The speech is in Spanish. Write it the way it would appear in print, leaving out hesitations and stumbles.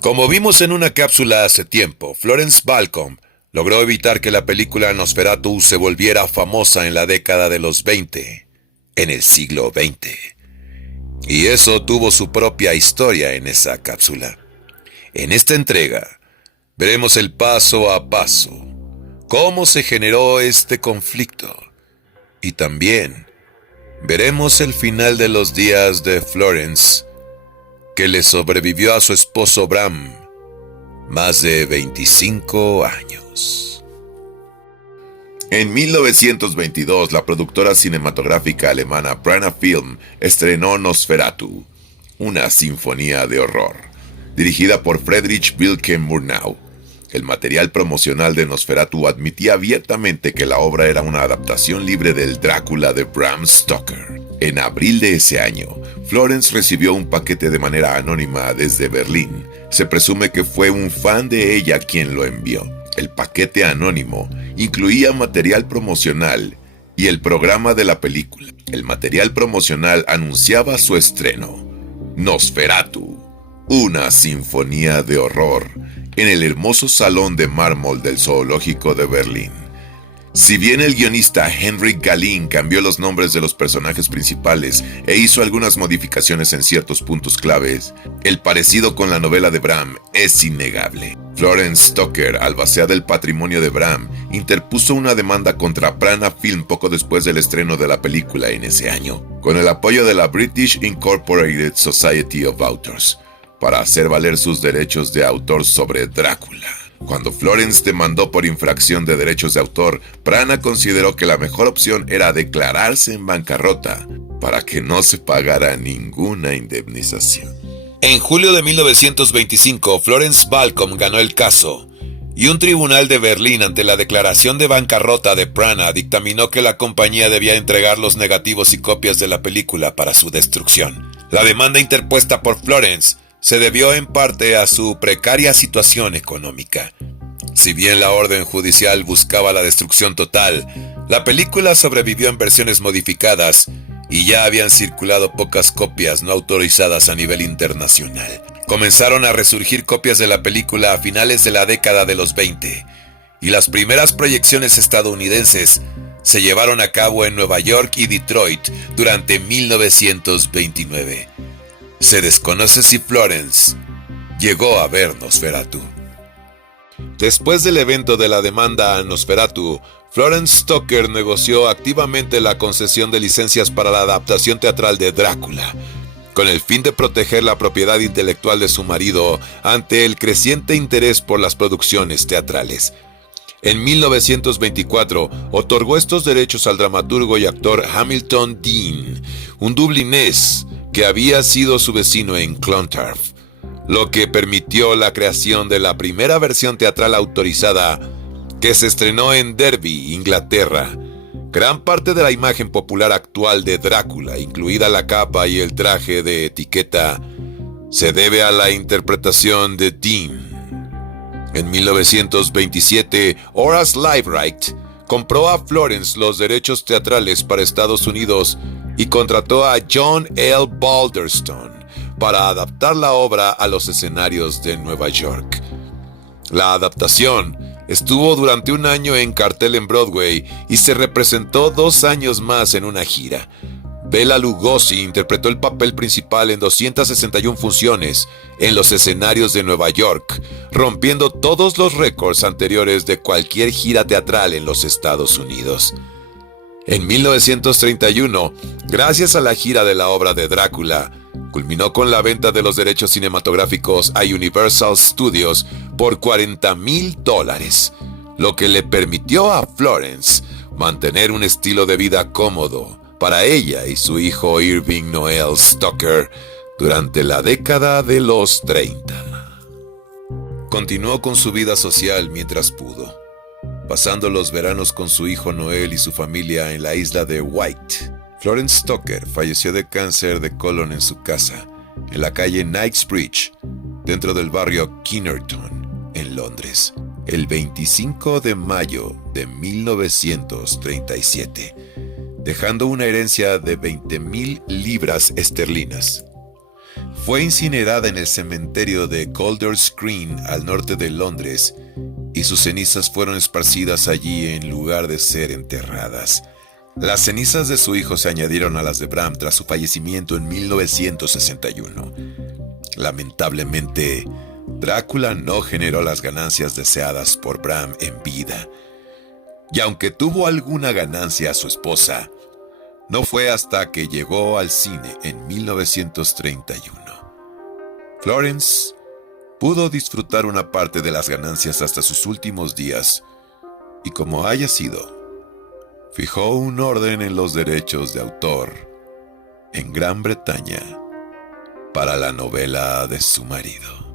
Como vimos en una cápsula hace tiempo, Florence Balcom logró evitar que la película Nosferatu se volviera famosa en la década de los 20, en el siglo XX. Y eso tuvo su propia historia en esa cápsula. En esta entrega, veremos el paso a paso, cómo se generó este conflicto. Y también veremos el final de los días de Florence, que le sobrevivió a su esposo Bram más de 25 años. En 1922, la productora cinematográfica alemana Prana Film estrenó Nosferatu, una sinfonía de horror, dirigida por Friedrich Wilhelm Murnau. El material promocional de Nosferatu admitía abiertamente que la obra era una adaptación libre del Drácula de Bram Stoker. En abril de ese año, Florence recibió un paquete de manera anónima desde Berlín. Se presume que fue un fan de ella quien lo envió. El paquete anónimo incluía material promocional y el programa de la película. El material promocional anunciaba su estreno: Nosferatu, una sinfonía de horror, en el hermoso salón de mármol del Zoológico de Berlín. Si bien el guionista Henrik Galeen cambió los nombres de los personajes principales e hizo algunas modificaciones en ciertos puntos claves, el parecido con la novela de Bram es innegable. Florence Stoker, albacea del patrimonio de Bram, interpuso una demanda contra Prana Film poco después del estreno de la película en ese año, con el apoyo de la British Incorporated Society of Authors, para hacer valer sus derechos de autor sobre Drácula. Cuando Florence demandó por infracción de derechos de autor, Prana consideró que la mejor opción era declararse en bancarrota para que no se pagara ninguna indemnización. En julio de 1925, Florence Balcom ganó el caso, y un tribunal de Berlín, ante la declaración de bancarrota de Prana, dictaminó que la compañía debía entregar los negativos y copias de la película para su destrucción. La demanda interpuesta por Florence se debió en parte a su precaria situación económica. Si bien la orden judicial buscaba la destrucción total, la película sobrevivió en versiones modificadas y ya habían circulado pocas copias no autorizadas a nivel internacional. Comenzaron a resurgir copias de la película a finales de la década de los 20, y las primeras proyecciones estadounidenses se llevaron a cabo en Nueva York y Detroit durante 1929. Se desconoce si Florence llegó a ver Nosferatu. Después del evento de la demanda a Nosferatu, Florence Stoker negoció activamente la concesión de licencias para la adaptación teatral de Drácula, con el fin de proteger la propiedad intelectual de su marido ante el creciente interés por las producciones teatrales. En 1924, otorgó estos derechos al dramaturgo y actor Hamilton Dean, un dublinés que había sido su vecino en Clontarf, lo que permitió la creación de la primera versión teatral autorizada, que se estrenó en Derby, Inglaterra. Gran parte de la imagen popular actual de Drácula, incluida la capa y el traje de etiqueta, se debe a la interpretación de Dean. En 1927, Horace Liveright compró a Florence los derechos teatrales para Estados Unidos y contrató a John L. Balderston para adaptar la obra a los escenarios de Nueva York. La adaptación estuvo durante un año en cartel en Broadway y se representó 2 años más en una gira. Bela Lugosi interpretó el papel principal en 261 funciones en los escenarios de Nueva York, rompiendo todos los récords anteriores de cualquier gira teatral en los Estados Unidos. En 1931, gracias a la gira de la obra de Drácula, culminó con la venta de los derechos cinematográficos a Universal Studios por $40,000, lo que le permitió a Florence mantener un estilo de vida cómodo para ella y su hijo Irving Noel Stoker durante la década de los 30. Continuó con su vida social mientras pudo, pasando los veranos con su hijo Noel y su familia en la isla de Wight. Florence Stoker falleció de cáncer de colon en su casa, en la calle Knightsbridge, dentro del barrio Kinnerton, en Londres, el 25 de mayo de 1937, dejando una herencia de 20,000 libras esterlinas. Fue incinerada en el cementerio de Golders Green, al norte de Londres, y sus cenizas fueron esparcidas allí en lugar de ser enterradas. Las cenizas de su hijo se añadieron a las de Bram tras su fallecimiento en 1961. Lamentablemente, Drácula no generó las ganancias deseadas por Bram en vida. Y aunque tuvo alguna ganancia a su esposa, no fue hasta que llegó al cine en 1931. Florence pudo disfrutar una parte de las ganancias hasta sus últimos días, y como haya sido, fijó un orden en los derechos de autor en Gran Bretaña para la novela de su marido.